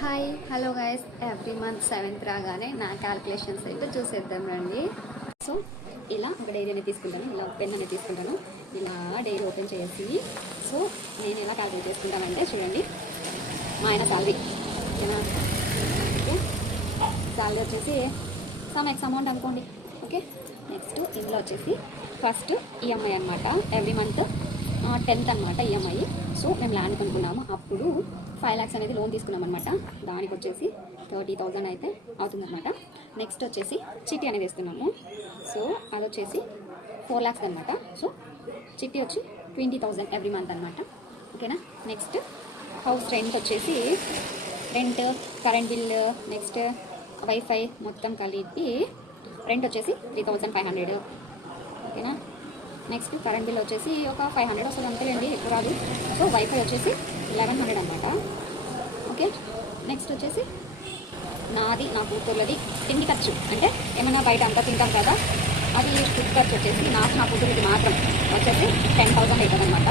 Hi hello guys, every month 7th రాగానే నా calculations అయితే చూసేద్దాం రండి. సో ఇలా ఒక డైరీ అనేది తీసుకుంటాను, ఇలా పెన్ అనేది తీసుకుంటాను, ఇలా డైరీ ఓపెన్ చేసి సో నేను ఎలా క్యాల్కులేట్ చేసుకుంటానంటే చూడండి, మా ఆయన శాలరీ ఓకేనా. ఓకే, శాలరీ వచ్చేసి సమ్ ఎక్స్ అమౌంట్ అనుకోండి. ఓకే, నెక్స్ట్ ఇందులో వచ్చేసి ఫస్ట్ ఈఎంఐ అనమాట. ఎవ్రీ మంత్ 10th అనమాట ఈఎంఐ. సో మేము ల్యాండ్ కొనుక్కున్నాము, అప్పుడు 5 lakhs అనేది లోన్ తీసుకున్నాం అనమాట. దానికి వచ్చేసి 30,000 అయితే అవుతుందన్నమాట. నెక్స్ట్ వచ్చేసి చిట్టి అనేది వేస్తున్నాము. సో అది వచ్చేసి 4 lakhs అనమాట. సో చిట్టి వచ్చి 20,000 ఎవ్రీ మంత్ అనమాట. ఓకేనా. నెక్స్ట్ హౌస్ రెంట్ వచ్చేసి rent, current bill, next wifi మొత్తం కలిపి రెంట్ వచ్చేసి 3,500. ఓకేనా. నెక్స్ట్ కరెంట్ బిల్ వచ్చేసి ఒక 500 వస్తుంది అంతేలేండి, ఎక్కువ రాదు. సో వైఫై వచ్చేసి 1100 అనమాట. ఓకే, నెక్స్ట్ వచ్చేసి నాది నా కూతుర్లది తిండి ఖర్చు, అంటే ఏమైనా బయట అంతా తింటాం కదా, అది ఫుడ్ ఖర్చు వచ్చేసి నాకు నా కూతురికి మాత్రం వచ్చేసి 10,000 అవుతుంది అనమాట.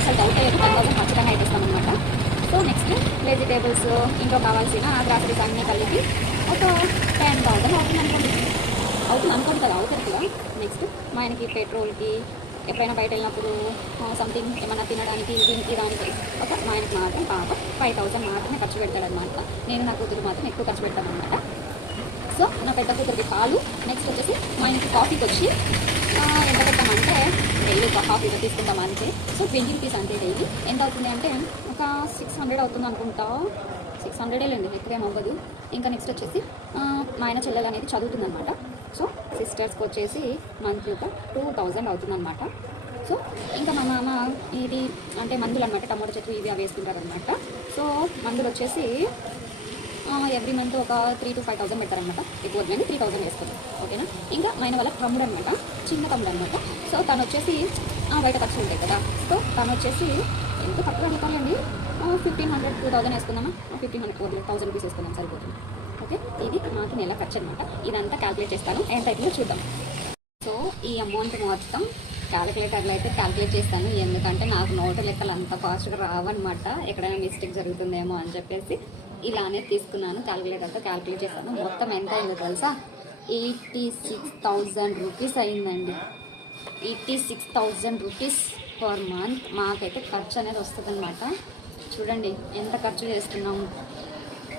అసలు డౌట్ అయ్యేది 10,000 ఖచ్చితంగా అయిపోతామన్నమాట. సో నెక్స్ట్ వెజిటేబుల్స్, ఇంట్లో కావాల్సిన గ్రాసరీస్ అన్నీ కలిపి ఒక 10,000 అవుతుంది అనుకోండి కదా, అవుతుంది కదా. నెక్స్ట్ మా ఆయనకి పెట్రోల్కి, ఎప్పుడైనా బయట వెళ్ళినప్పుడు సంథింగ్ ఏమైనా తినడానికి, దీనికి దానికి ఒక మా ఆయనకి మాత్రం పాప 5,000 మాత్రమే ఖర్చు పెడతాడనమాట. నేను నా కూతురు మాత్రం ఎక్కువ ఖర్చు పెడతానమాట. సో నా పెద్ద కూతురికి పాలు, నెక్స్ట్ వచ్చేసి మా ఆయనకి కాఫీకి వచ్చి ఎంత పెట్టామంటే డైలీ ఒక హాఫ్ లీటర్ తీసుకుంటాం అంతే. సో 20 రూపీస్ అంతే డైలీ. ఎంత అవుతుంది అంటే ఒక 600 అవుతుంది అనుకుంటా. 600 లేండి, ఎక్కువేం అవ్వదు. ఇంకా నెక్స్ట్ వచ్చేసి మా ఆయన చెల్లెలు అనేది చదువుతుందన్నమాట. సో సిస్టర్స్కి వచ్చేసి మంత్లీ ఒక 2,000 అవుతుందన్నమాట. సో ఇంకా మా మామ ఇది అంటే మందులు అనమాట, టమాటో చెట్లు ఇవి అవి వేసుకుంటారనమాట. సో మందులు వచ్చేసి ఎవ్రీ మంత్ ఒక 3,000 to 5,000 పెడతారనమాట. ఎక్కువ వద్దని 3,000 వేసుకుంటాం. ఓకేనా. ఇంకా మా ఆయన వాళ్ళ తమ్ముడు అనమాట, చిన్న తమ్ముడు అనమాట. సో తను వచ్చేసి బయట ఖర్చు ఉంటాయి కదా, సో తను వచ్చేసి ఎంత తక్కువ అనుకోవాలండి, 1,500 2,000 వేసుకుందామా, 1,500 1,000 రూపీస్ వేసుకుందాం సరిపోతుంది. ఓకే, ఇది నాకు నెల ఖర్చు అనమాట. ఇదంతా క్యాల్కులేట్ చేస్తాను, ఎంత అవుతుందో చూద్దాం. సో ఈ అమౌంట్ మొత్తం క్యాలిక్యులేటర్లో అయితే క్యాల్కులేట్ చేస్తాను, ఎందుకంటే నాకు నోటు లెక్కలు అంత ఫాస్ట్గా రావన్నమాట. ఎక్కడైనా మిస్టేక్ జరుగుతుందేమో అని చెప్పేసి ఇలానే తీసుకున్నాను, క్యాలిక్యులేటర్తో క్యాల్కులేట్ చేస్తాను. మొత్తం ఎంత అయిందో తెలుసా, 86,000 రూపీస్ అయిందండి. 86,000 రూపీస్ పర్ మంత్ మాకైతే ఖర్చు అనేది వస్తుంది అనమాట. చూడండి ఎంత ఖర్చు చేస్తున్నాము.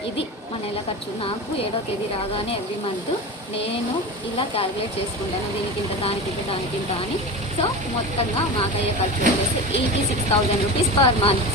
ఇది మన నెల ఖర్చు. నాకు 7వ తేదీ రాగానే ఎవ్రీ మంత్ నేను ఇలా క్యాల్కులేట్ చేసుకుంటాను, దీనికింత దానికింత దానికింత అని. సో మొత్తంగా మాకయ్యే ఖర్చు వచ్చేసి 86,000 రూపీస్ పర్ మంత్.